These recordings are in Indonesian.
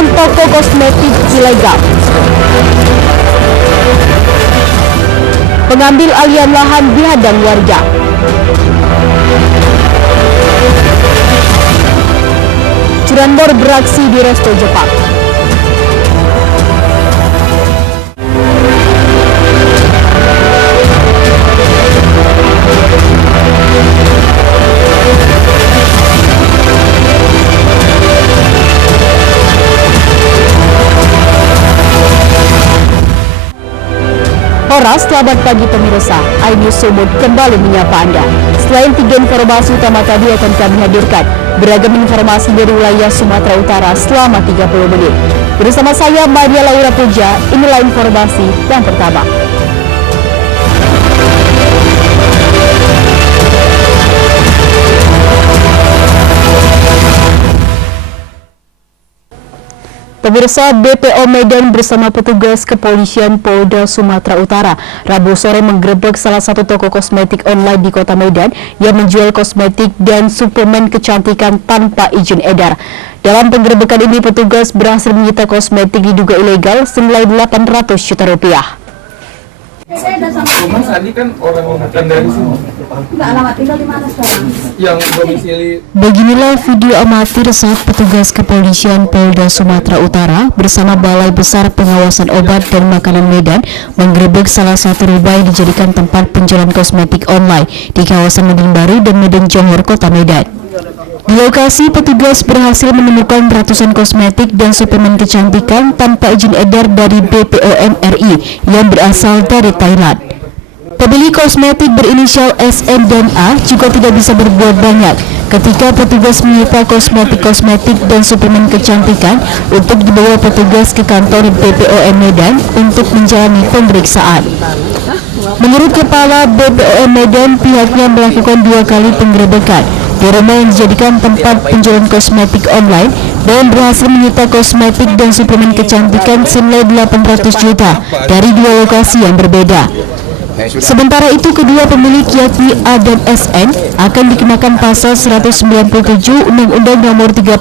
ratusan toko kosmetik ilegal. Pengambil alihan lahan dihadang warga. Curanmor beraksi di resto Jepang. Horas, selamat pagi pemirsa. iNews Sumut kembali menyapa Anda. Selain 3 informasi utama tadi akan kami hadirkan beragam informasi dari wilayah Sumatera Utara selama 30 menit. Bersama saya Maria Laura Puja, inilah informasi yang pertama. Pemirsa, BPO Medan bersama petugas kepolisian Polda Sumatera Utara Rabu sore menggerebek salah satu toko kosmetik online di Kota Medan yang menjual kosmetik dan suplemen kecantikan tanpa izin edar. Dalam penggerebekan ini, petugas berhasil menyita kosmetik diduga ilegal senilai 800 juta rupiah. Mas Adi kan orang bukan dari sini. Mbak, alamat tinggal di mana sekarang? Yang domisili. Beginilah video amatir saat petugas kepolisian Polda Sumatera Utara bersama Balai Besar Pengawasan Obat dan Makanan Medan menggerebek salah satu rumah yang dijadikan tempat penjualan kosmetik online di kawasan Medan Baru dan Medan Johor, Kota Medan. Di lokasi, petugas berhasil menemukan ratusan kosmetik dan suplemen kecantikan tanpa izin edar dari BPOM RI yang berasal dari Thailand. Pemilik kosmetik berinisial SN dan A juga tidak bisa berbuat banyak ketika petugas menyita kosmetik dan suplemen kecantikan untuk dibawa petugas ke kantor BPOM Medan untuk menjalani pemeriksaan. Menurut Kepala BPOM Medan, pihaknya melakukan 2 kali penggerebekan di rumah yang dijadikan tempat penjualan kosmetik online dan berhasil menyita kosmetik dan suplemen kecantikan senilai 800 juta dari 2 lokasi yang berbeda. Sementara itu, kedua pemilik yakni A dan SN akan dikenakan pasal 197 Undang-Undang Nomor 36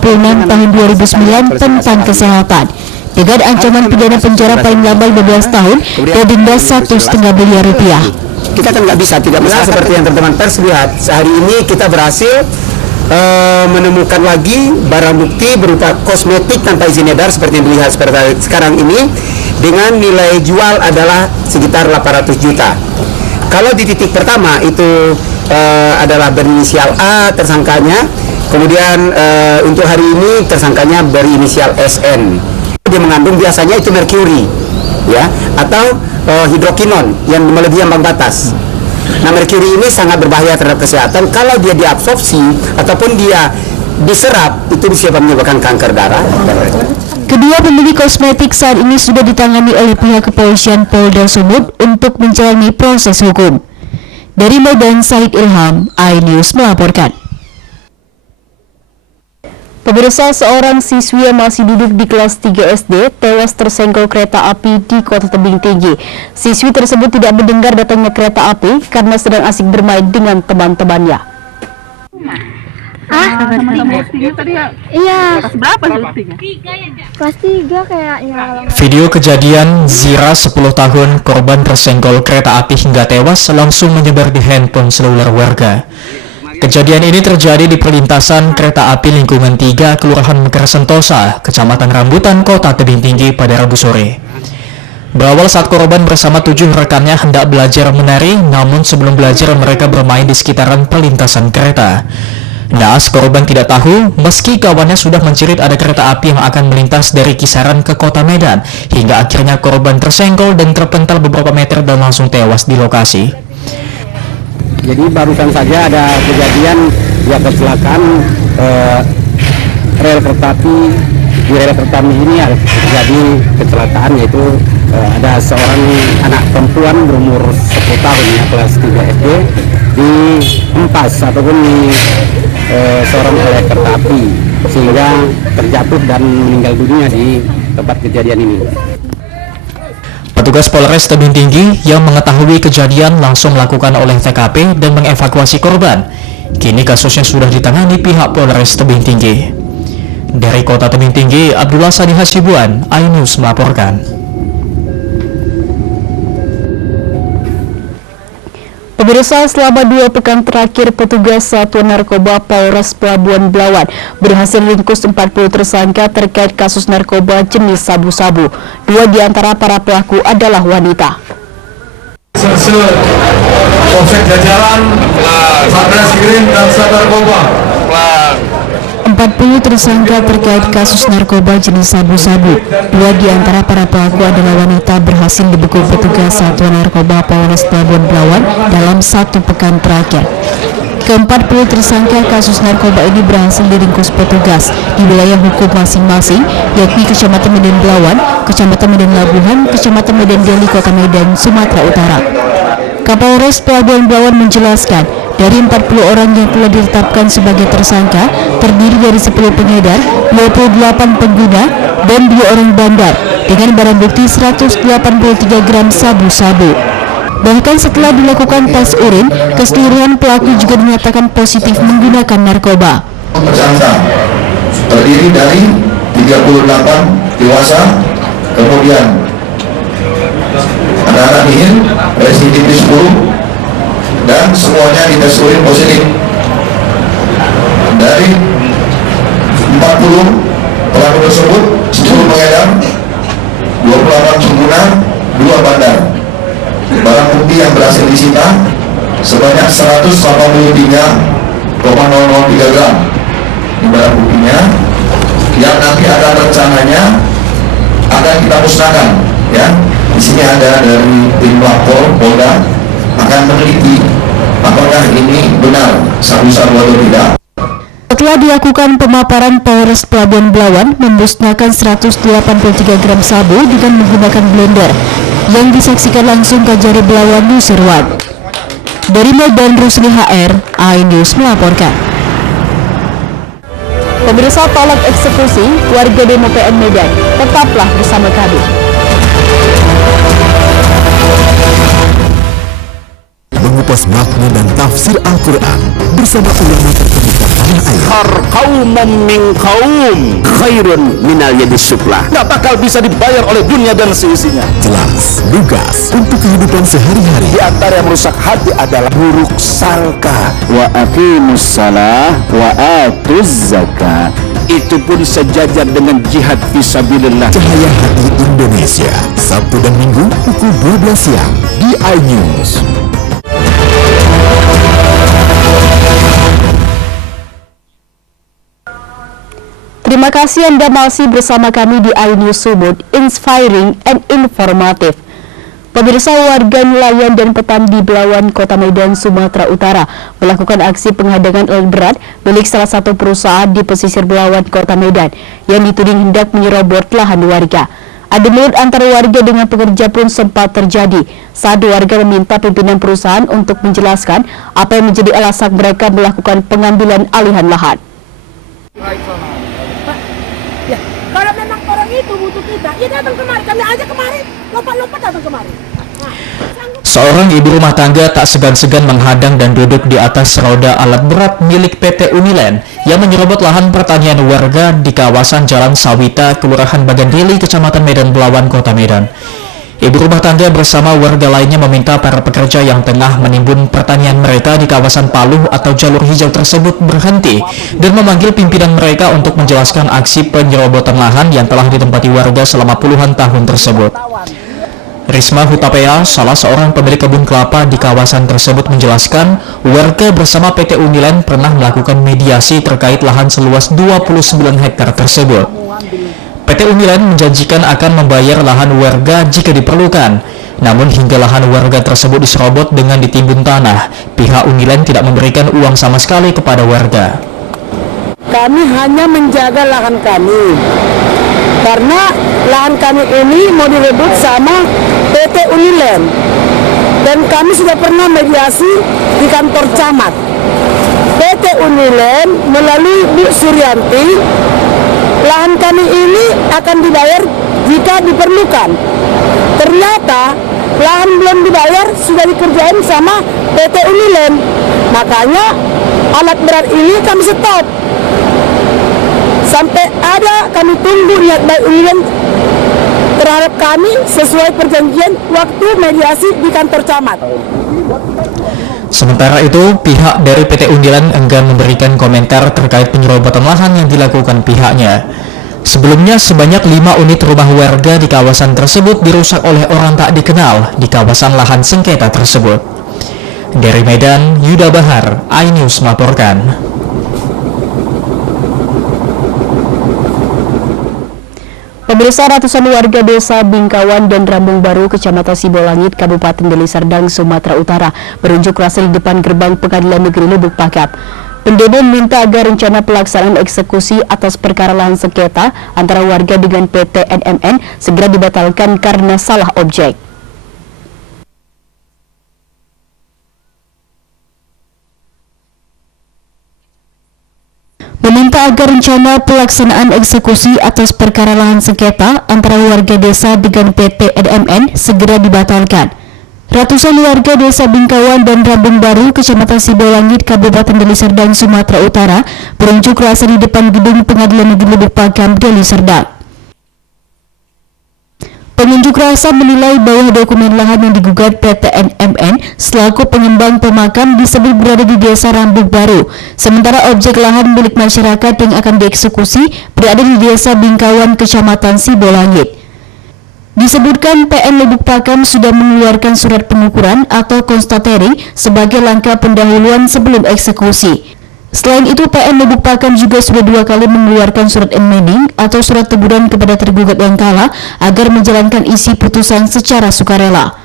Tahun 2009 tentang kesehatan dengan ancaman pidana penjara paling lama 15 tahun dan denda 1,5 miliar rupiah. Kita kan nggak bisa tidak masalah seperti yang teman-teman pers lihat. Hari ini kita berhasil menemukan lagi barang bukti berupa kosmetik tanpa izin edar seperti yang dilihat seperti sekarang ini dengan nilai jual adalah sekitar 800 juta. Kalau di titik pertama itu adalah berinisial A tersangkanya, kemudian untuk hari ini tersangkanya berinisial SN. Dia mengandung biasanya itu merkuri, ya, atau hidrokinon yang melebihi ambang batas. Nah, merkuri ini sangat berbahaya terhadap kesehatan kalau dia diabsorpsi ataupun dia diserap, itu bisa menyebabkan kanker darah. Kedua pemilik kosmetik saat ini sudah ditangani oleh pihak kepolisian Polda Sumut untuk menjalani proses hukum. Dari Medan, Said Ilham, iNews melaporkan. Pemirsa, seorang siswi yang masih duduk di kelas 3 SD tewas tersenggol kereta api di Kota Tebing Tinggi. Siswi tersebut tidak mendengar datangnya kereta api karena sedang asik bermain dengan teman-temannya. Iya. Kelas berapa syutingnya? Kelas 3 kayaknya. Video kejadian Zira 10 tahun korban tersenggol kereta api hingga tewas langsung menyebar di handphone seluler warga. Kejadian ini terjadi di perlintasan kereta api lingkungan 3 Kelurahan Mekar Sentosa, Kecamatan Rambutan, Kota Tebing Tinggi pada Rabu sore. Berawal saat korban bersama 7 rekannya hendak belajar menari, namun sebelum belajar mereka bermain di sekitaran perlintasan kereta. Naas korban tidak tahu, meski kawannya sudah mencerit ada kereta api yang akan melintas dari Kisaran ke Kota Medan, hingga akhirnya korban tersenggol dan terpental beberapa meter dan langsung tewas di lokasi. Jadi barusan saja ada kejadian kecelakaan rel kereta api. Di rel kereta api ini terjadi kecelakaan, yaitu ada seorang anak perempuan berumur 10 tahun ya, kelas 3 SD diempas ataupun disorong oleh kereta api sehingga terjatuh dan meninggal dunia di tempat kejadian ini. Petugas Polres Tebing Tinggi yang mengetahui kejadian langsung melakukan olah TKP dan mengevakuasi korban. Kini kasusnya sudah ditangani pihak Polres Tebing Tinggi. Dari Kota Tebing Tinggi, Abdullah Sani Hasibuan, iNews melaporkan. Pemirsa, selama 2 pekan terakhir, petugas Satuan Narkoba Polres Pelabuhan Belawan berhasil ringkus 40 tersangka terkait kasus narkoba jenis sabu-sabu. 2 di antara para pelaku adalah wanita. Polsek Jajaran, Satreskrim dan Sat Narkoba. 40 tersangka terkait kasus narkoba jenis sabu-sabu. 2 di antara para pelaku adalah wanita berhasil dibekuk petugas Satuan Narkoba Polres Pelabuhan Belawan dalam 1 pekan terakhir. Ke-40 tersangka kasus narkoba ini berhasil diringkus petugas di wilayah hukum masing-masing, yakni Kecamatan Medan Belawan, Kecamatan Medan Labuhan, Kecamatan Medan Deli, Kota Medan, Sumatera Utara. Kapolres Pelabuhan Belawan menjelaskan, dari 40 orang yang telah ditetapkan sebagai tersangka, terdiri dari 10 pengedar, 28 pengguna, dan 2 orang bandar, dengan barang bukti 183 gram sabu-sabu. Bahkan setelah dilakukan tes urin, keseluruhan pelaku juga dinyatakan positif menggunakan narkoba. Tersangka terdiri dari 38 dewasa, kemudian anak-anak dingin, residivis 10, dan semuanya dites urin positif. Dari 40 pelaku tersebut, 10 pengedar, 28 pengguna, 2 bandar. Barang bukti yang berhasil disita sebanyak 183,003 gram. Ini barang buktinya yang nanti akan rencananya akan kita musnahkan, ya. Di sini ada dari tim lapor Polda akan meneliti apakah ini benar sabu-sabu atau tidak. Setelah dilakukan pemaparan, Polres Pelabuhan Belawan memusnahkan 183 gram sabu dengan menggunakan blender yang disaksikan langsung Kajari Belawan Nusirwan. Dari Medan, Rusli HR, iNews melaporkan. Pemirsa, tolak eksekusi warga demo PN Medan, tetaplah bersama kami. Mengupas makna dan tafsir Al-Quran bersama ulama terkemuka tanah air. Qaumum min qaum khairun minal yadis suflah. Nggak bakal bisa dibayar oleh dunia dan seisinya. Jelas, lugas untuk kehidupan sehari-hari. Di antara yang merusak hati adalah buruk sangka. Wa aqimus salah wa atuz zakat. Itu pun sejajar dengan jihad fisabilillah. Cahaya Hati Indonesia, Sabtu dan Minggu pukul 12 siang di iNews. Terima kasih Anda masih bersama kami di iNews Sumut, inspiring and informative. Pemirsa, warga nelayan dan petani di Belawan, Kota Medan, Sumatera Utara melakukan aksi penghadangan alat berat milik salah satu perusahaan di pesisir Belawan, Kota Medan yang dituding hendak menyerobot lahan warga. Adu mulut antara warga dengan pekerja pun sempat terjadi saat warga meminta pimpinan perusahaan untuk menjelaskan apa yang menjadi alasan mereka melakukan pengambilan alihan lahan. Ya, kalau memang orang itu butuh kita, ya datang kemari, kami aja kemarin, lompat-lompat datang kemari. Seorang ibu rumah tangga tak segan-segan menghadang dan duduk di atas roda alat berat milik PT Unilen yang menyerobot lahan pertanian warga di kawasan Jalan Sawita, Kelurahan Bagandeli, Kecamatan Medan Belawan, Kota Medan. Ibu rumah tangga bersama warga lainnya meminta para pekerja yang tengah menimbun pertanian mereka di kawasan Paluh atau jalur hijau tersebut berhenti dan memanggil pimpinan mereka untuk menjelaskan aksi penyerobotan lahan yang telah ditempati warga selama puluhan tahun tersebut. Risma Hutapea, salah seorang pemilik kebun kelapa di kawasan tersebut menjelaskan, warga bersama PT Unilen pernah melakukan mediasi terkait lahan seluas 29 hektar tersebut. PT Unilen menjanjikan akan membayar lahan warga jika diperlukan. Namun hingga lahan warga tersebut diserobot dengan ditimbun tanah, pihak Unilen tidak memberikan uang sama sekali kepada warga. Kami hanya menjaga lahan kami, karena lahan kami ini mau direbut sama PT Unilen. Dan kami sudah pernah mediasi di kantor camat. PT Unilen melalui Bu Suryanti, lahan kami ini akan dibayar jika diperlukan. Ternyata lahan belum dibayar sudah dikerjain sama PT Unilen. Makanya alat berat ini kami stop. sampai ada kami tunggu niat baik Unilen terhadap kami sesuai perjanjian waktu mediasi di kantor camat. Sementara itu, pihak dari PT Undilan enggan memberikan komentar terkait penyerobotan lahan yang dilakukan pihaknya. Sebelumnya, sebanyak 5 unit rumah warga di kawasan tersebut dirusak oleh orang tak dikenal di kawasan lahan sengketa tersebut. Dari Medan, Yuda Bahar, iNews melaporkan. Pemirsa, ratusan warga desa Bingkawan dan Rambung Baru, Kecamatan Sibolangit, Kabupaten Deli Serdang, Sumatera Utara berunjuk rasa di depan gerbang Pengadilan Negeri Lubuk Pakam. Pendemo meminta agar rencana pelaksanaan eksekusi atas perkara lahan sengketa antara warga dengan PT NMN segera dibatalkan karena salah objek. Meminta agar rencana pelaksanaan eksekusi atas perkara lahan sengketa antara warga desa dengan PT NMN segera dibatalkan. Ratusan warga desa Bingkawan dan Rambung Baru, Kecamatan Sibolangit, Kabupaten Deli Serdang, Sumatera Utara berunjuk rasa di depan gedung Pengadilan Negeri Lubuk Pakam, Deli Serdang. Pengunjuk rasa menilai bahwa dokumen lahan yang digugat PT NMN selaku pengembang pemakam disebut berada di desa Rambung Baru, sementara objek lahan milik masyarakat yang akan dieksekusi berada di desa Bingkawan, Kecamatan Sibolangit. Disebutkan PN Lubuk Pakam sudah mengeluarkan surat pengukuran atau konstatering sebagai langkah pendahuluan sebelum eksekusi. Selain itu, PN Lubuk Pakam juga sudah 2 kali mengeluarkan surat emending atau surat teguran kepada tergugat yang kalah agar menjalankan isi putusan secara sukarela.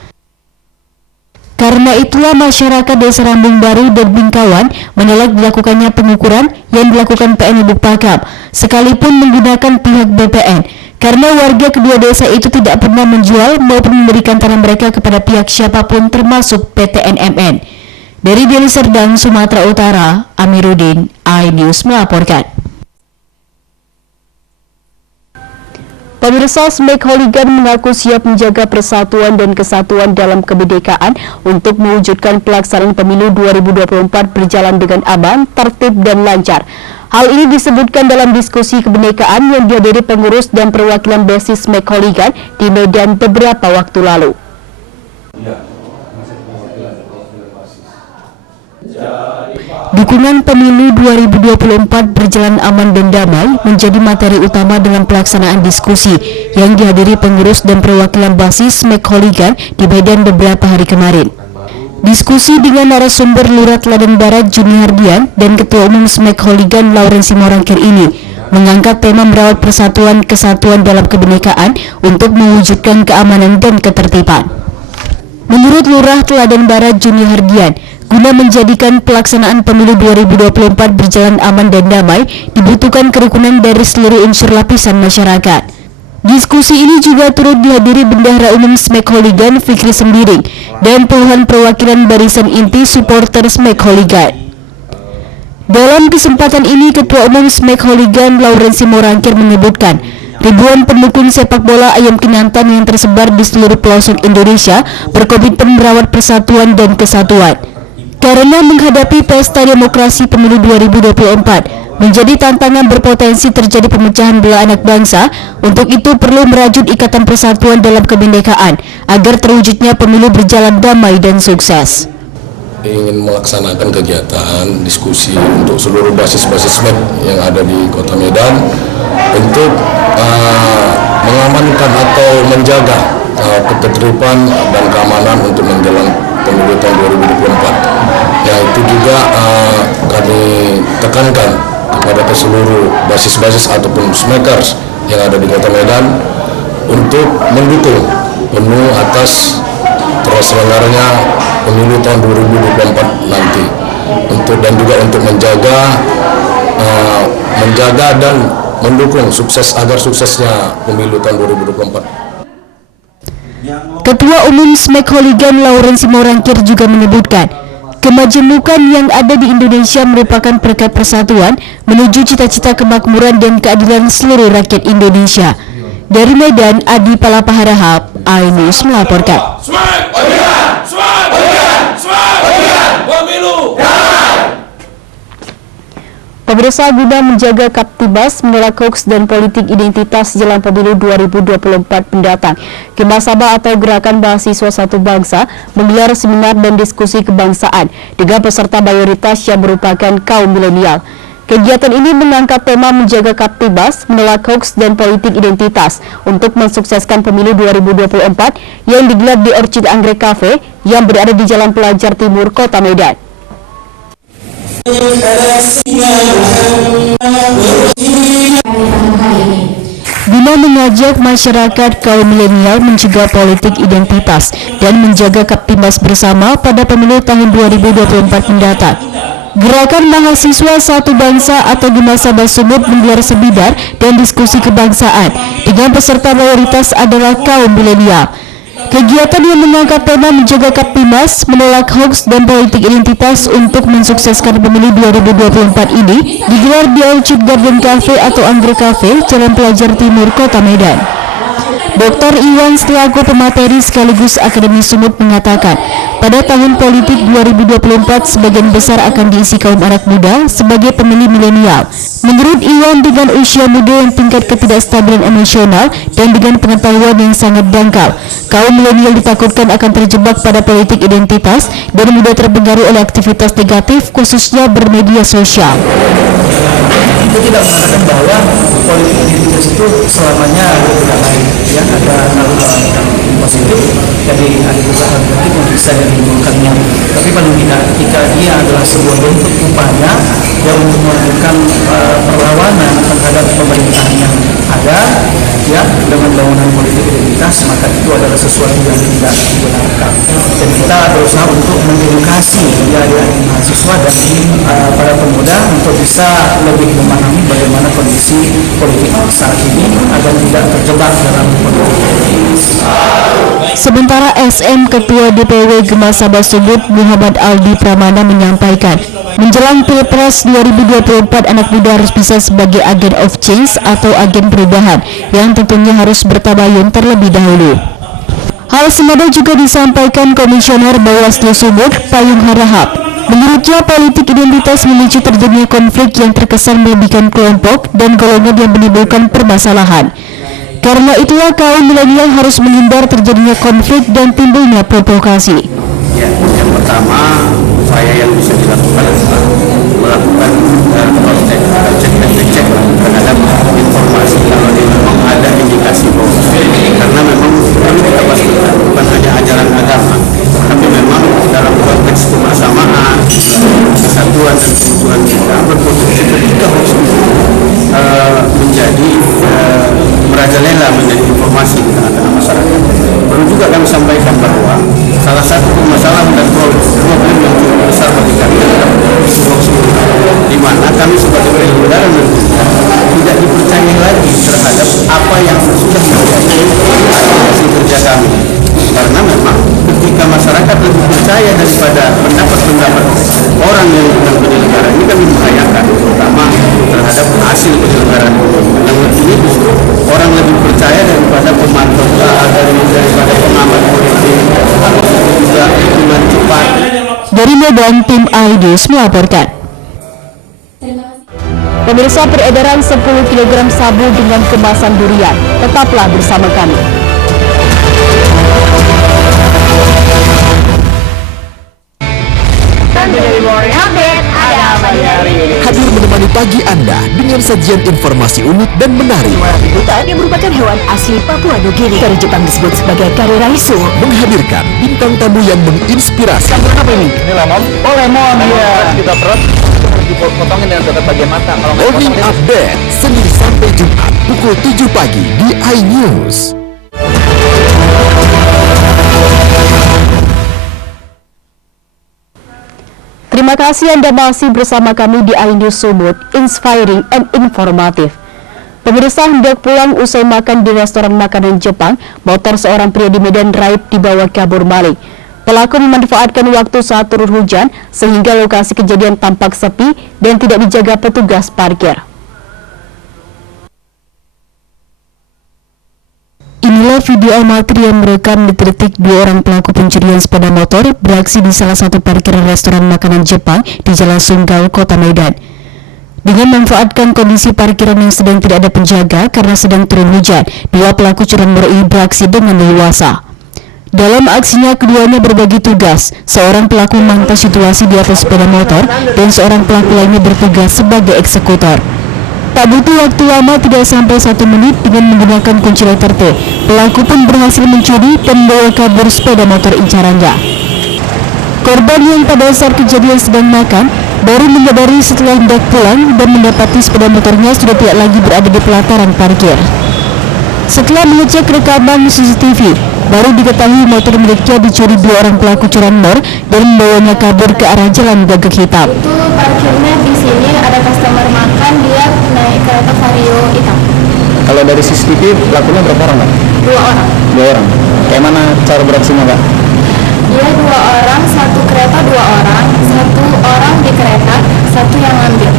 Karena itulah masyarakat desa Rambung Baru dan Bingkawan menolak dilakukannya pengukuran yang dilakukan PN Lubuk Pakam, sekalipun menggunakan pihak BPN, karena warga kedua desa itu tidak pernah menjual maupun memberikan tanah mereka kepada pihak siapapun termasuk PT NMN. Dari Deli Serdang, Sumatera Utara, Amiruddin, iNews melaporkan. Pemirsa, Smack Hooligan mengaku siap menjaga persatuan dan kesatuan dalam kebinekaan untuk mewujudkan pelaksanaan pemilu 2024 berjalan dengan aman, tertib, dan lancar. Hal ini disebutkan dalam diskusi kebinekaan yang dihadiri pengurus dan perwakilan basis Smack Hooligan di Medan beberapa waktu lalu. Dukungan pemilu 2024 berjalan aman dan damai menjadi materi utama dalam pelaksanaan diskusi yang dihadiri pengurus dan perwakilan basis Smack Hooligan di Medan beberapa hari kemarin. Diskusi dengan narasumber Lurah Teladan Barat Juni Hardian dan Ketua Umum Smack Hooligan Lauren Simorangkir ini mengangkat tema merawat persatuan kesatuan dalam kebinekaan untuk mewujudkan keamanan dan ketertiban. Menurut Lurah Teladan Barat Juni Hardian, guna menjadikan pelaksanaan pemilu 2024 berjalan aman dan damai, dibutuhkan kerukunan dari seluruh unsur lapisan masyarakat. Diskusi ini juga turut dihadiri Bendahara Umum Smack Hooligan Fikri Sembiring dan puluhan perwakilan barisan inti supporter Smack Hooligan. Dalam kesempatan ini, Ketua Umum Smack Hooligan Lauren Simorangkir menyebutkan, ribuan pendukung sepak bola Ayam Kinantan yang tersebar di seluruh pelosok Indonesia berkomitmen merawat persatuan dan kesatuan. Karena menghadapi pesta demokrasi pemilu 2024 menjadi tantangan berpotensi terjadi pemecahan belah anak bangsa, untuk itu perlu merajut ikatan persatuan dalam kebinekaan agar terwujudnya pemilu berjalan damai dan sukses. Ingin melaksanakan kegiatan diskusi untuk seluruh basis-basis SMAC yang ada di Kota Medan untuk mengamankan atau menjaga ketertiban dan keamanan untuk menjelang pemilu tahun 2024. Ya, itu juga kami tekankan kepada seluruh basis-basis ataupun SMACers yang ada di Kota Medan untuk mendukung penuh atas terselenggaranya pemilu tahun 2024 nanti, dan juga untuk menjaga dan mendukung agar suksesnya pemilu tahun 2024. Ketua Umum Smack Hooligan Lauren Simorangkir juga menyebutkan, kemajemukan yang ada di Indonesia merupakan berkat persatuan menuju cita-cita kemakmuran dan keadilan seluruh rakyat Indonesia. Dari Medan, Adi Palapaharahap, iNews melaporkan. Pemirsa, guna menjaga Kaptibas menolak hoaks dan politik identitas jelang pemilu 2024 mendatang, Gemah Sabah atau Gerakan Mahasiswa Satu Bangsa menggelar seminar dan diskusi kebangsaan dengan peserta mayoritas yang merupakan kaum milenial. Kegiatan ini mengangkat tema menjaga Kaptibas, menolak hoaks dan politik identitas untuk mensukseskan pemilu 2024 yang digelar di Orchid Anggrek Cafe yang berada di Jalan Pelajar Timur, Kota Medan. Guna mengajak masyarakat kaum milenial mencegah politik identitas dan menjaga Kaptibas bersama pada pemilu tahun 2024 mendatang, Gerakan Mahasiswa Satu Bangsa atau Gemah Sabah Sumut menggelar seminar dan diskusi kebangsaan dengan peserta mayoritas adalah kaum milenial. Kegiatan yang mengangkat tema menjaga Kaptibas, menolak hoaks dan politik identitas untuk mensukseskan pemilu 2024 ini digelar di Orchid Garden Cafe atau Anggrek Cafe, Jalan Pelajar Timur, Kota Medan. Dr. Iwan selaku pemateri sekaligus Akademi Sumut mengatakan, pada tahun politik 2024 sebagian besar akan diisi kaum anak muda sebagai pemilih milenial. Menurut Iwan, dengan usia muda yang tingkat ketidakstabilan emosional dan dengan pengetahuan yang sangat dangkal, kaum milenial ditakutkan akan terjebak pada politik identitas dan mudah terpengaruh oleh aktivitas negatif khususnya bermedia sosial. Itu tidak mengatakan bahwa politik identitas itu selamanya tidak baik, ya, ada hal yang positif, jadi ada juga hal negatif yang bisa ditimbulkannya. Tapi paling tidak ketika dia adalah sebuah bentuk upaya yang untuk melakukan perlawanan terhadap pemerintahan yang ada, ya, dengan bangunan politik identitas, maka itu adalah sesuatu yang tidak dibenarkan. Dan kita berusaha untuk mengedukasi adik-adik mahasiswa dan para pemuda untuk bisa lebih memahami bagaimana kondisi politik saat ini agar tidak terjebak dalam politik identitas. Sementara SM Ketua DPW Gemah Sabah Sumut Muhammad Aldi Pramana menyampaikan, menjelang Pilpres 2024 anak muda harus bisa sebagai agen of change atau agen perubahan yang tentunya harus bertabayun terlebih dahulu. Hal senada juga disampaikan Komisioner Bawaslu Sumut Payung Harahap. Menurutnya, politik identitas memicu terjadinya konflik yang terkesan melebihkan kelompok dan golongan yang menimbulkan permasalahan. Karena itulah kaum milenial harus menghindar terjadinya konflik dan timbulnya provokasi. Ya, yang pertama upaya yang bisa dilakukan adalah melakukan cek terhadap informasi kalau memang ada indikasi bohong. Karena memang perlu kita pastikan bukan hanya ajaran agama, tapi memang dalam konteks kebersamaan, kesatuan dan keutuhan kita berpotensi ketika hoax menjadi merajalela menjadi informasi di tengah-tengah masyarakat. Perlu juga kami sampaikan bahwa salah satu permasalahan dan problem yang cukup besar bagi kami adalah hoax di mana kami sebagai penyelenggara negara tidak dipercaya lagi terhadap apa yang sudah menjadi hasil kerja kami. Karena memang ketika masyarakat lebih percaya daripada pendapat orang yang sedang penyelenggara, ini kami membahayakan terutama terhadap hasil penyelenggaraan. Yang ini justru orang lebih percaya daripada pemantau, daripada pengamat politik, juga dengan cepat. Dari Medan, tim iNews melaporkan. Pemirsa, peredaran 10 kg sabu dengan kemasan durian. Tetaplah bersama kami. Hadir menemani pagi Anda dengan sajian informasi unik dan menarik. Hutan yang merupakan hewan asli Papua Nugini dari Jepang disebut sebagai kareraisu. Menghadirkan bintang tamu yang menginspirasi. Campuran apa ini? Ini lemon. Oh, lemon. Iya. Kita perut dipotongin dengan dekat bagian mata. Morning Update Senin sampai Jumat pukul 7 pagi di iNews. Terima kasih Anda masih bersama kami di iNews Sumut, inspiring and informatif. Pemirsa, hendak pulang usai makan di restoran makanan Jepang, motor seorang pria di Medan Raya dibawa kabur maling. Pelaku memanfaatkan waktu saat turun hujan sehingga lokasi kejadian tampak sepi dan tidak dijaga petugas parkir. Inilah video amatir yang merekam detik-detik dua orang pelaku pencurian sepeda motor beraksi di salah satu parkiran restoran makanan Jepang di Jalan Sunggal, Kota Medan. Dengan memanfaatkan kondisi parkiran yang sedang tidak ada penjaga karena sedang turun hujan, dua pelaku curanmor ini beraksi dengan leluasa. Dalam aksinya, keduanya berbagi tugas. Seorang pelaku memantau situasi di atas sepeda motor dan seorang pelaku lainnya bertugas sebagai eksekutor. Tak butuh waktu lama, tidak sampai 1 menit, dengan menggunakan kunci letter T, pelaku pun berhasil mencuri dan membawa kabur sepeda motor incarannya. Korban yang pada saat kejadian sedang makan baru menyadari setelah hendak pulang dan mendapati sepeda motornya sudah tidak lagi berada di pelataran parkir. Setelah mengecek rekaman CCTV, baru diketahui motor miliknya dicuri dua orang pelaku curanmor dan membawanya kabur ke arah jalan Gagak Hitam. Itu parkirnya di sini ada customer makan, dia naik kereta Vario hitam. Kalau dari CCTV pelakunya berapa orang, Kak? 2 orang. 2 orang. Kayak mana cara beraksinya, Kak? Dia 2 orang, satu kereta 2 orang, 1 orang di kereta, 1 yang ngambil.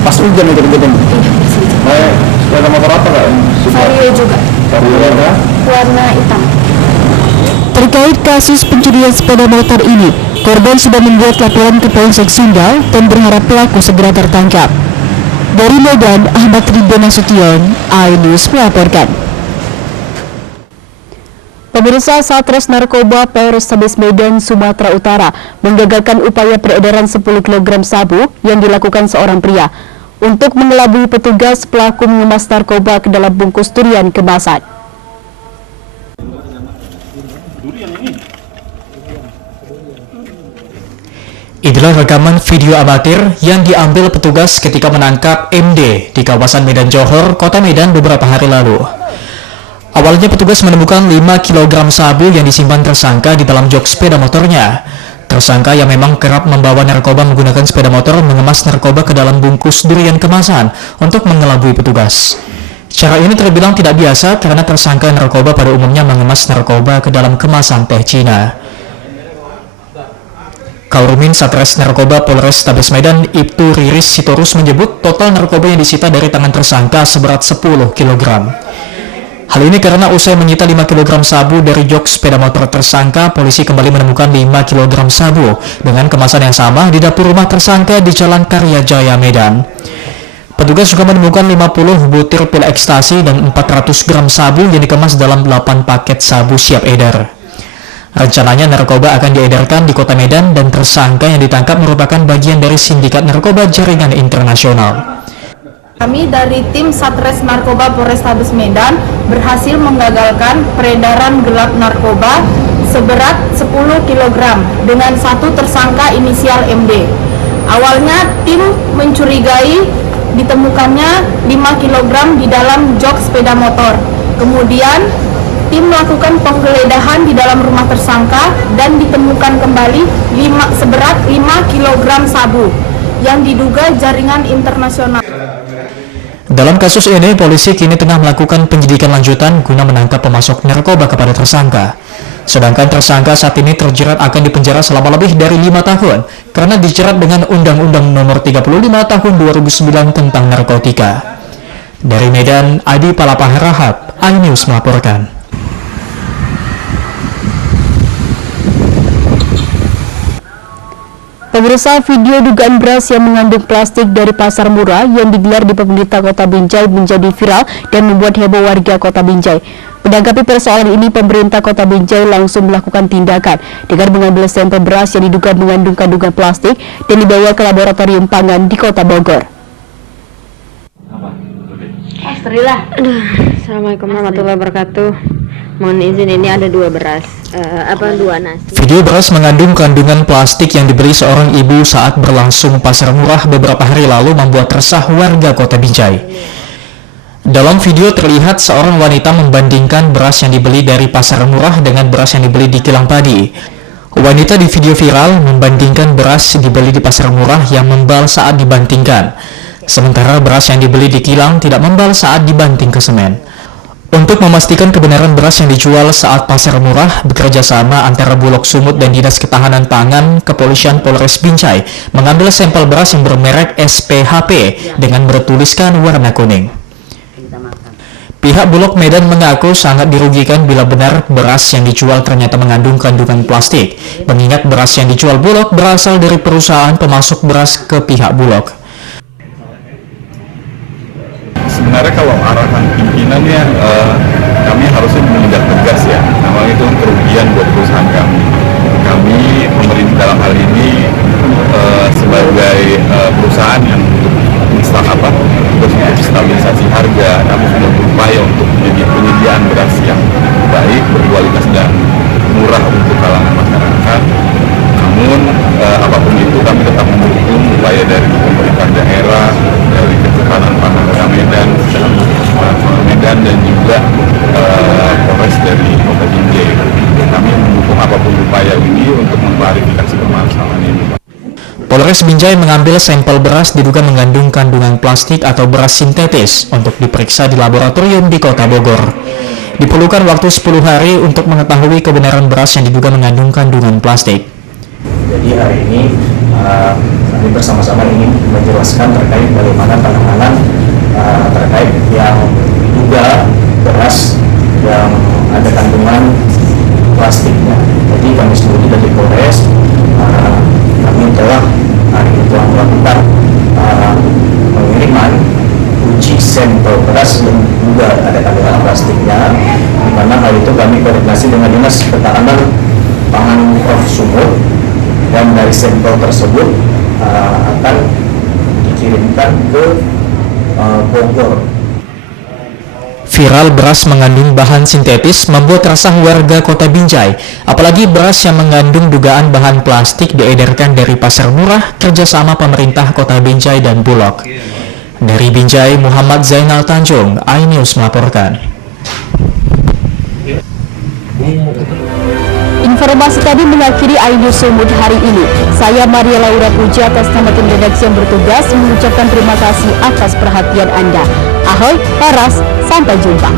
Pas hujan itu kejadian? Iya, pas hujan. Sepeda motor apa, Kak? Vario juga. Vario apa? Warna hitam. Terkait kasus pencurian sepeda motor ini, korban sudah membuat laporan ke Polsek Sundal dan berharap pelaku segera tertangkap. Dari Medan, Ahmad Ridho Nasution, iNews melaporkan. Pemirsa, Satres Narkoba Polrestabes Medan, Sumatera Utara menggagalkan upaya peredaran 10 kg sabu yang dilakukan seorang pria. Untuk mengelabui petugas, pelaku mengemas narkoba ke dalam bungkus durian kemasan. Inilah rekaman video amatir yang diambil petugas ketika menangkap MD di kawasan Medan Johor, Kota Medan beberapa hari lalu. Awalnya petugas menemukan 5 kg sabu yang disimpan tersangka di dalam jok sepeda motornya. Tersangka yang memang kerap membawa narkoba menggunakan sepeda motor mengemas narkoba ke dalam bungkus durian kemasan untuk mengelabui petugas. Cara ini terbilang tidak biasa karena tersangka narkoba pada umumnya mengemas narkoba ke dalam kemasan teh Cina. Kaurumin Satres Narkoba Polrestabes Medan, Ibtu Riris Sitorus menyebut total narkoba yang disita dari tangan tersangka seberat 10 kg. Hal ini karena usai menyita 5 kg sabu dari jok sepeda motor tersangka, polisi kembali menemukan 5 kg sabu dengan kemasan yang sama di dapur rumah tersangka di Jalan Karya Jaya, Medan. Petugas juga menemukan 50 butir pil ekstasi dan 400 gram sabu yang dikemas dalam 8 paket sabu siap edar. Rencananya narkoba akan diedarkan di Kota Medan dan tersangka yang ditangkap merupakan bagian dari sindikat narkoba jaringan internasional. Kami dari tim Satres Narkoba Polrestabes Medan berhasil menggagalkan peredaran gelap narkoba seberat 10 kg dengan satu tersangka inisial MD. Awalnya tim mencurigai ditemukannya 5 kg di dalam jok sepeda motor. Kemudian tim melakukan penggeledahan di dalam rumah tersangka dan ditemukan kembali seberat 5 kg sabu yang diduga jaringan internasional. Dalam kasus ini, polisi kini tengah melakukan penyidikan lanjutan guna menangkap pemasok narkoba kepada tersangka. Sedangkan tersangka saat ini terjerat akan dipenjara selama lebih dari 5 tahun karena dijerat dengan Undang-Undang Nomor 35 Tahun 2009 tentang narkotika. Dari Medan, Adi Palapaharahap, iNews melaporkan. Pemirsa, video dugaan beras yang mengandung plastik dari pasar murah yang digelar di pemerintah Kota Binjai menjadi viral dan membuat heboh warga Kota Binjai. Menanggapi persoalan ini, pemerintah Kota Binjai langsung melakukan tindakan dengan mengambil sampel beras yang diduga mengandung kandungan plastik dan dibawa ke laboratorium pangan di Kota Bogor. Assalamualaikum warahmatullahi wabarakatuh. Mohon izin, ini ada 2 beras, 2 nasi. Video beras mengandung kandungan plastik yang dibeli seorang ibu saat berlangsung pasar murah beberapa hari lalu membuat resah warga Kota Binjai. Dalam video terlihat seorang wanita membandingkan beras yang dibeli dari pasar murah dengan beras yang dibeli di kilang padi. Wanita di video viral membandingkan beras dibeli di pasar murah yang membal saat dibandingkan, sementara beras yang dibeli di kilang tidak membal saat dibanting ke semen. Untuk memastikan kebenaran beras yang dijual saat pasar murah, bekerja sama antara Bulog Sumut dan Dinas Ketahanan Pangan Kepolisian Polres Binjai mengambil sampel beras yang bermerek SPHP dengan bertuliskan warna kuning. Pihak Bulog Medan mengaku sangat dirugikan bila benar beras yang dijual ternyata mengandung kandungan plastik, mengingat beras yang dijual Bulog berasal dari perusahaan pemasok beras ke pihak Bulog. sebenarnya kalau arahan pimpinannya kami harusnya menindak tegas ya. Memang itu kerugian buat perusahaan kami. Kami pemerintah dalam hal ini sebagai perusahaan yang untuk stabilisasi harga, kami sudah berupaya untuk penyediaan beras yang baik, berkualitas dan murah untuk kalangan masyarakat. Namun apapun itu kami tetap mendukung upaya dari pemerintah daerah, dari Ketahanan Pangan Kota Medan dan juga Polres dari Kota Binjai. Kami mendukung apapun upaya ini untuk mengklarifikasi permasalahan ini. Polres Binjai mengambil sampel beras diduga mengandung kandungan plastik atau beras sintetis untuk diperiksa di laboratorium di Kota Bogor. Diperlukan waktu 10 hari untuk mengetahui kebenaran beras yang diduga mengandung kandungan plastik. Jadi hari ini kami bersama-sama ingin menjelaskan terkait bagaimana penanganan terkait yang diduga beras yang ada kandungan plastiknya. Jadi kami sendiri dari Polres kami telah hari ini telah melakukan pengiriman uji sampel beras yang juga ada kandungan plastiknya, di mana hal itu kami koordinasi dengan Dinas Ketahanan Pangan Prof Sumut, dan dari sampel tersebut akan dikirimkan ke Bogor. Viral beras mengandung bahan sintetis membuat resah warga Kota Binjai, apalagi beras yang mengandung dugaan bahan plastik diedarkan dari pasar murah kerjasama pemerintah Kota Binjai dan Bulog. Dari Binjai, Muhammad Zainal Tanjung, iNews melaporkan. Informasi tadi mengakhiri iNews Sumut hari ini. Saya Maria Laura Puja atas nama tim redaksi yang bertugas mengucapkan terima kasih atas perhatian Anda. Ahoy, paras, sampai jumpa.